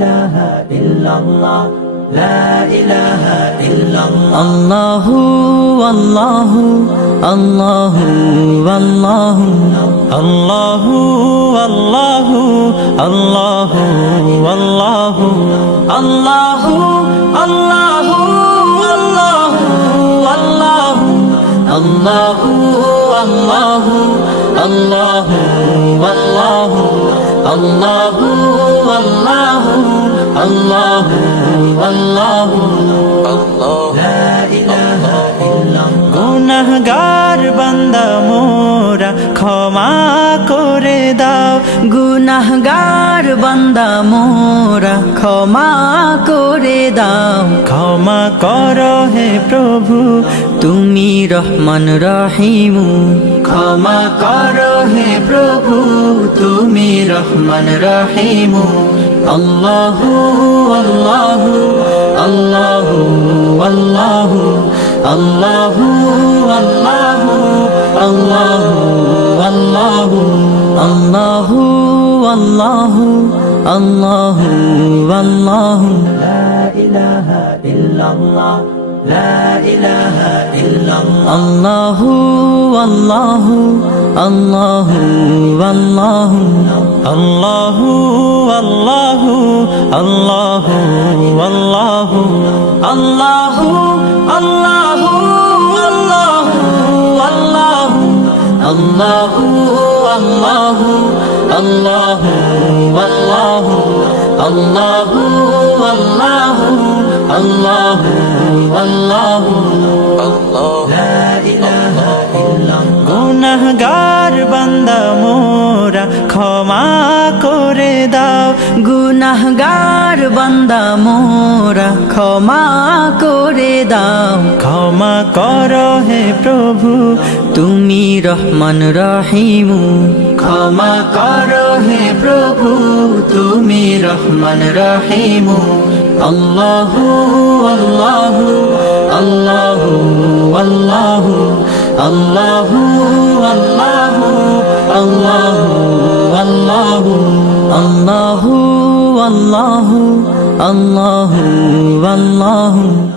ইলাহা ইল্লাল্লাহ লা ইলাহা ইল্লাল্লাহ আল্লাহু আল্লাহু আল্লাহু আল্লাহু আল্লাহু আল্লাহু আল্লাহু আল্লাহু আল্লাহু আল্লাহু আল্লাহু আল্লাহু আল্লাহু আল্লাহু আল্লাহু আল্লাহু আল্লাহু আল্লাহু আল্লাহু লা ইলাহা ইল্লাল্লাহ গুনাহগার বান্দা মোরা ক্ষমা করে দাও গুনাহগার বান্দা মোরা ক্ষমা করে দাও ক্ষমা করো হে প্রভু তুমি রহমান রহিম ক্ষমা করো হে প্রভু তুমি রহমান রহিম আল্লাহু আল্লাহু আল্লাহু আল্লাহু আল্লাহু আল্লাহু আল্লাহু আল্লাহু আল্লাহু আল্লাহু আল্লাহু আল্লাহু লা ইলাহা ইল্লাল্লাহ লা ইলাহা ইল্লাল্লাহ আল্লাহু আল্লাহু আল্লাহু আল্লাহু আল্লাহু আল্লাহু আল্লাহু আল্লাহু আল্লাহু আল্লাহু আল্লাহু আল্লাহু আল্লাহু আল্লাহু আল্লাহু আল্লাহু আল্লাহু আল্লাহু আল্লাহু লা ইলাহা ইল্লাল্লাহ গুনাহগার বান্দা মোরা ক্ষমা করে দাও গুনাহগার বান্দা মোরা ক্ষমা করে দাও ক্ষমা করো হে প্রভু তুমি রহমান রহিম ক্ষমা করো হে প্রভু তুমি রহমান রহিম আল্লাহু আল্লাহু আল্লাহু আল্লাহু আল্লাহু আল্লাহু আল্লাহু আল্লাহু আল্লাহু আল্লাহু আল্লাহু আল্লাহু